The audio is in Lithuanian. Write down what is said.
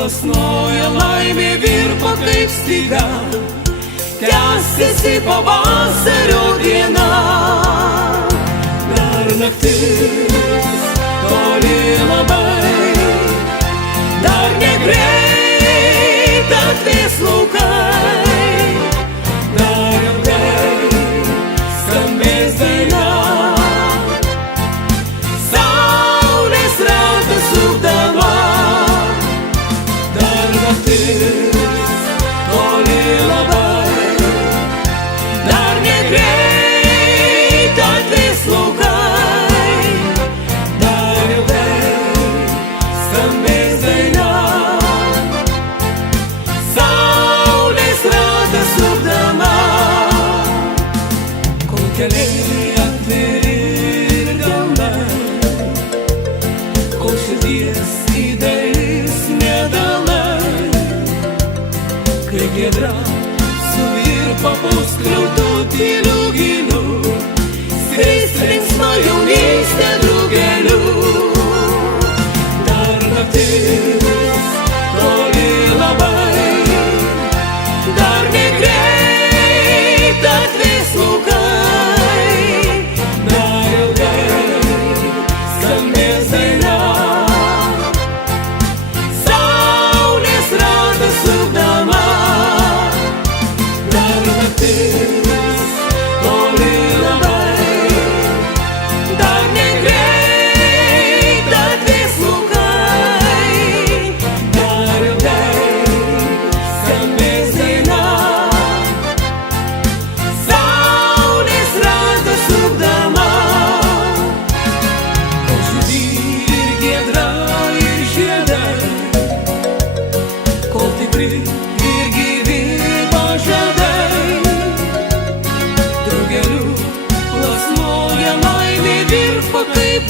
plasnoja laimė virpa kaip styga, tęsiasi pavasario diena. Dar naktis toli labai, dar negreit atvės laukai, dar ilgai skambės daina. Saulės ratas sukdama, dar naktis toli labai, dar negreit atvės laukai, dar ilgai skambės daina. Saulės ratas sukdama, kol keliai atviri ir kalnai, kol širdies įdais nedalai, kai giedra suvirpa po skliautų tylių gilių, skris linksma jaunystė drugeliu. Dar naktis toli labai, dar negreit atvės laukai, dar ilgai skambės daina. Saulės ratas sukdama, dar naktis toli labai, dar negreit atvės laukai, dar ilgai skambės daina. Saulės ratas sukdama, kol širdy ir giedra ir žiedai, kol tikri ir gyvi pažadai, drugeliu plasnoja laimė virpa kaip